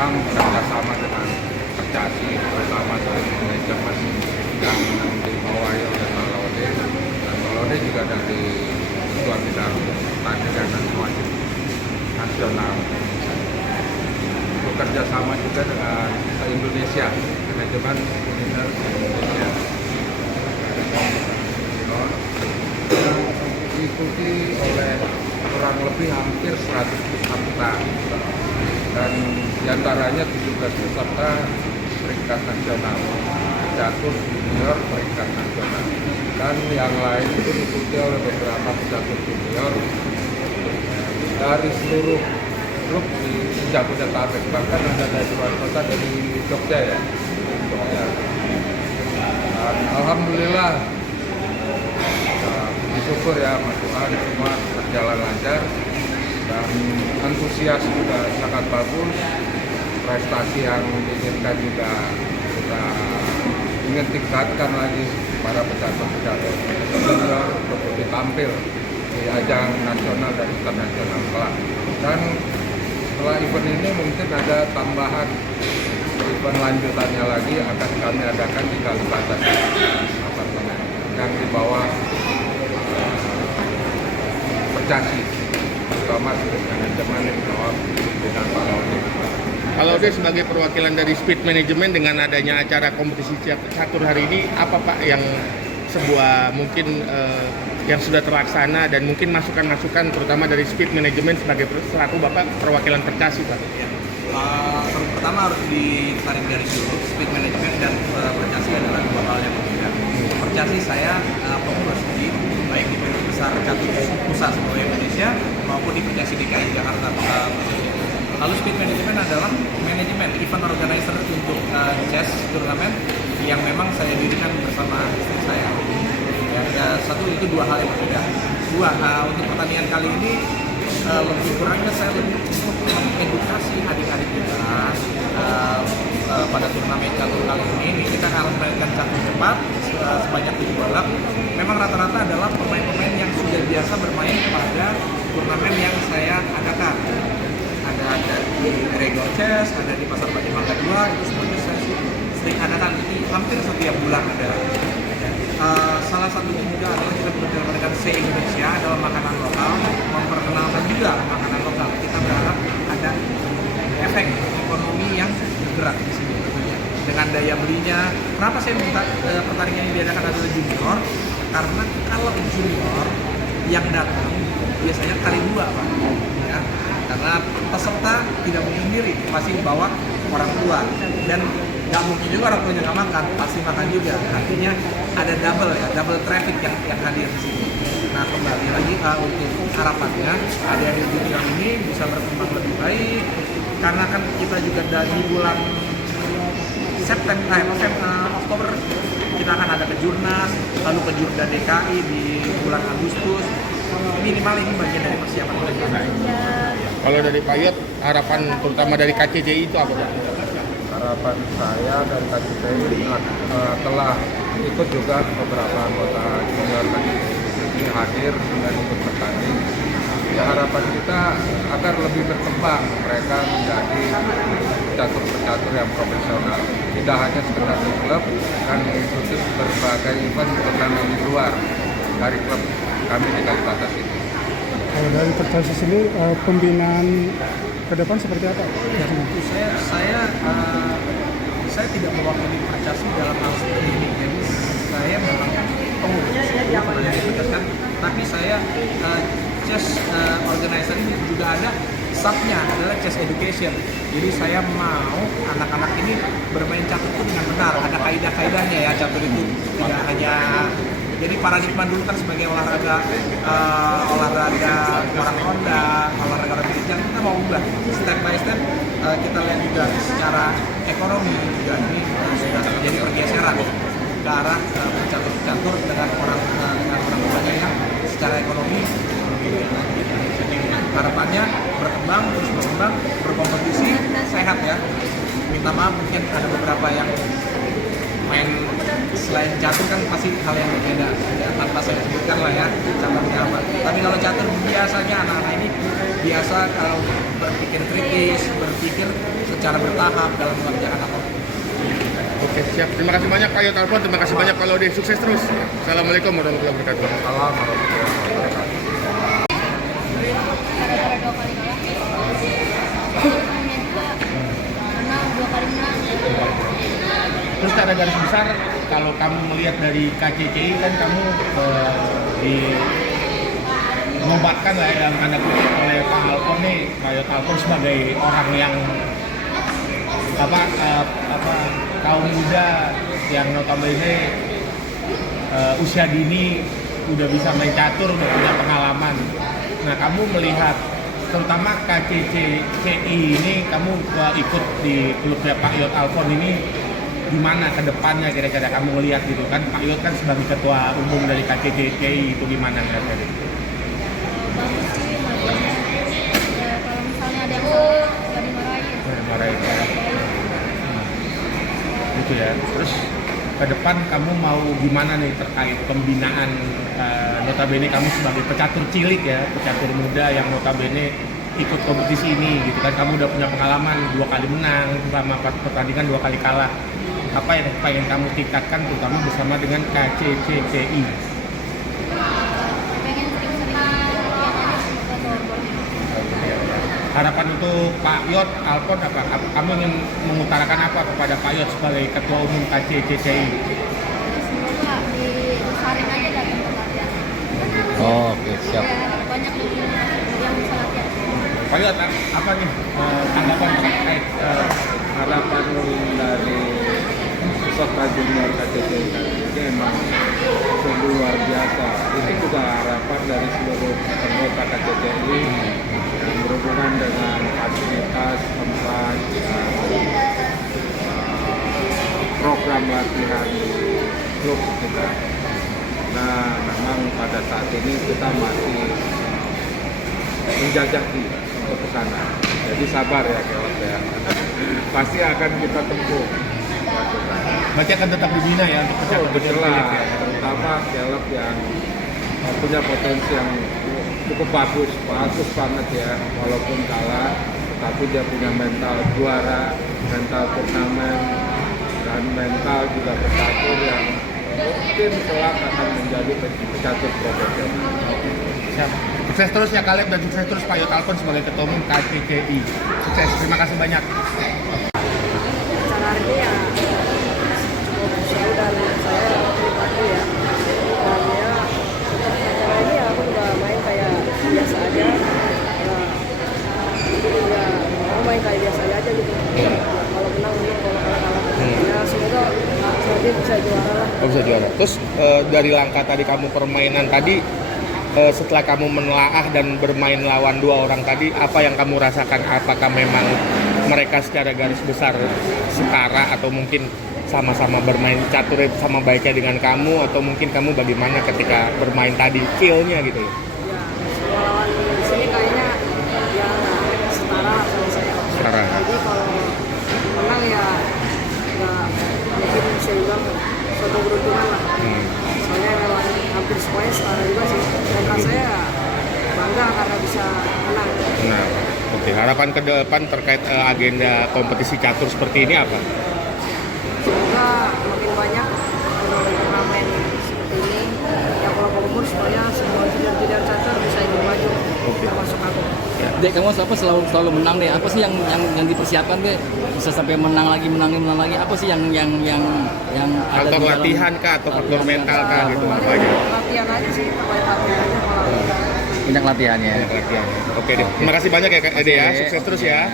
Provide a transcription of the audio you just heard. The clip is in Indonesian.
memang kerjasama dengan Percasi, terutama dari manajemen yang dibawahi oleh Pak Laude, dan Pak Laude juga dari Ketua Bidang Tani dan Animasi Nasional. Bekerja sama juga dengan Indonesia, manajemen kuliner Indonesia. Diikuti oleh kurang lebih hampir 100 peserta, dan diantaranya 17 peserta peringkat nasional, catur junior peringkat nasional, dan yang lain itu diikuti oleh beberapa pecatur junior dari seluruh grup di Jabodetabek, bahkan ada dari luar kota, dari Jogja ya. Dan alhamdulillah, bersyukur ya sama Tuhan, semua berjalan lancar dan antusias juga sangat bagus. Prestasi yang diinginkan juga kita ingin tingkatkan lagi para pecatur-pecatur junior untuk lebih tampil di ajang nasional dan internasional kelak. Dan setelah event ini mungkin ada tambahan event lanjutannya lagi akan kami adakan di Kalibata apartemen yang di bawah Percasi, terutama manajemen di bawah bidang Pak Laude. Pak Laude sebagai perwakilan dari Speed Management, dengan adanya acara kompetisi catur hari ini, apa Pak yang sebuah mungkin yang sudah terlaksana dan mungkin masukan-masukan terutama dari Speed Management sebagai selaku Bapak perwakilan Percasi Pak? Pertama harus ditarik dari dulu, Speed Management dan Percasi adalah dua hal yang berbeda. Percasi saya pengurus di baik di Pengurus Besar Catur Pusat seluruh Indonesia maupun di Percasi DKI Jakarta. Lalu Speed Management adalah manajemen event organizer untuk chess turnamen yang memang saya dirikan bersama istri saya. Ya, satu itu dua hal yang berbeda. Dua, untuk pertandingan kali ini lebih kurangnya saya lebih untuk mengedukasi adik-adik kita pada turnamen catur kali ini. Kita akan memainkan catur cepat sebanyak 7 balap. Memang rata-rata adalah pemain-pemain yang sudah biasa bermain pada turnamen yang saya adakan. Ada di Regal Chess, ada di Pasar Bati Mangga 2, itu semuanya saya sering adakan, itu hampir setiap bulan ada. Salah satunya juga adalah kita bekerja dengan Se-Indonesia, adalah makanan lokal, memperkenalkan juga makanan lokal. Kita berharap ada efek ekonomi yang bergerak di sini tentunya. Dengan daya belinya, kenapa saya minta pertandingan yang diadakan adalah junior? Karena kalau junior yang datang biasanya kali 2 Pak, ya. Karena peserta tidak mungkin sendiri, pasti bawa orang tua, dan nggak mungkin juga orang tuanya nggak makan, pasti makan juga. Artinya ada double traffic yang hadir di sini. Nah, kembali lagi untuk harapannya adik-adik junior ini bisa berkembang lebih baik, karena kan kita juga dari bulan Oktober kita akan ada kejurnas, lalu kejurda DKI di bulan Agustus. Minimal ini bagian dari persiapan mereka. Kalau dari Pak Yot, harapan terutama dari KCJI itu apa Pak? Harapan saya dan KCJI telah ikut juga beberapa anggota junior KCJI hadir dan ikut bertanding. Ya, harapan kita agar lebih berkembang mereka menjadi pecatur-pecatur yang profesional, tidak hanya sekedar di klub, dan mengikuti berbagai event turnamen di luar dari klub kami di Kalibata City. Kalau dari Percasi sini pembinaan ke depan seperti apa? Ya, tentu saya tidak mewakili Percasi dalam hal seperti ini. Jadi saya memang pengurus, pernah ditegaskan, tapi saya chess organizer ini juga ada subnya adalah chess education. Jadi saya mau anak-anak ini bermain catur itu dengan benar, ada kaidah-kaidahnya ya. Catur itu tidak hanya, jadi paradigma dulu kan sebagai olahraga orang Honda, olahraga orang militer, kita mau ubah step by step. Kita lihat juga secara ekonomi juga ini sudah terjadi pergeseran ke arah pecatur-pecatur dengan orang tuanya yang secara ekonomi harapannya berkembang, terus berkembang, berkompetisi sehat ya. Minta maaf mungkin ada beberapa yang main selain catur kan pasti hal yang berbeda ya, tanpa saya sebutkan lah ya caturnya apa. Tapi kalau catur biasanya anak-anak ini biasa kalau berpikir kritis, berpikir secara bertahap dalam mengerjakan apapun. Oke, siap. Terima kasih banyak Pak Yot Alfon, terima kasih banyak Pak Laude. Sukses terus. Assalamualaikum warahmatullahi wabarakatuh. Salam warahmatullahi wabarakatuh. Gara-gara 2 kali kalah minta menang 2 kali menang. Terus secara garis besar, kalau kamu melihat dari KCCI kan kamu dinobatkan lah yang tanda kutip oleh Pak Alfon nih, Pak Yot Alfon sebagai orang yang kaum muda yang notabene usia dini udah bisa main catur, udah punya pengalaman. Nah, kamu melihat terutama KCCI ini, kamu ikut di klubnya Pak Yot Alfon ini gimana ke depannya kira-kira kamu melihat gitu kan? Pak Yot kan sebagai ketua umum dari KCCI itu gimana kira-kira? Bagus sih majunya. Ya kalau misalnya ada yang salah nggak dimarahin. Marahin ya. Gitu ya. Terus ke depan kamu mau gimana nih terkait pembinaan, notabene kamu sebagai pecatur cilik ya, pecatur muda yang notabene ikut kompetisi ini gitu kan, kamu udah punya pengalaman 2 kali menang sama pertandingan 2 kali kalah. Apa yang pengen kamu tingkatkan terutama bersama dengan KCCI? Pengen sering-sering latihan aja semoga torbol. Harapan untuk Pak Yot Alfon apa? Kamu ingin mengutarakan apa kepada Pak Yot sebagai ketua umum KCCI? Semoga dibesarin aja datang ke latihan. Oh, oke, siap. Biar banyak yang bisa latihan. Pak Yot, apa nih tanggapan terkait Harapan dari peserta junior KCCI ini emang sungguh luar biasa. Ini juga harapan dari seluruh anggota KCCI yang berhubungan dengan fasilitas, tempat, program latihan di klub kita. Nah, memang pada saat ini kita masih menjajaki untuk ke sana. Jadi sabar ya Kelab ya. Pasti akan kita tempuh. Berarti akan tetap dibina ya untuk pecatur Betul cilik lah, ya. terutama Kelab yang punya potensi yang cukup bagus banget ya, walaupun kalah, tetapi dia punya mental juara, mental turnamen, dan mental juga pecatur yang mungkin kelak akan menjadi pecatur profesional. Siap. Sukses terus ya Kaleb, dan sukses terus Pak Yot Alfon sebagai ketua umum KCCI. Sukses, terima kasih banyak. Acara hari ini ya cukup seru dan saya pribadi ya, dan ya acara ini ya aku juga main kayak biasa aja ya, mau main kayak biasa aja gitu, kalau menang menang, kalau kalah kalah ya, semoga nanti bisa juara lah. Oh, bisa juara. Terus dari langkah tadi kamu permainan tadi, setelah kamu menelaah dan bermain lawan 2 orang tadi, apa yang kamu rasakan? Apakah memang mereka secara garis besar setara atau mungkin sama-sama bermain catur sama baiknya dengan kamu, atau mungkin kamu bagaimana ketika bermain tadi, feel-nya gitu loh? Ya semua lawan di sini kayaknya ya setara sama saya. Setara. Jadi kalau menang ya nggak mungkin bisa dibilang suatu keberuntungan lah. Soalnya memang hampir semuanya setara juga sih. Dan saya bangga karena bisa menang. Nah, oke. Harapan ke depan terkait agenda kompetisi catur seperti ini apa? Semoga makin banyak turnamen seperti ini. Ya kalau umur supaya semua junior catur bisa ikut maju. Termasuk aku. Dek, kamu selalu menang deh. Apa sih yang dipersiapkan deh? Bisa sampai menang lagi. Apa sih yang ada Faktor di dalam latihan kah atau faktor mental kah gitu? Apa aja? Latihan aja sih, banyak latihan aja kalau banyak latihannya? Latihan. Oke deh. Terima kasih banyak ya Kak Ede ya. Sukses terus ya.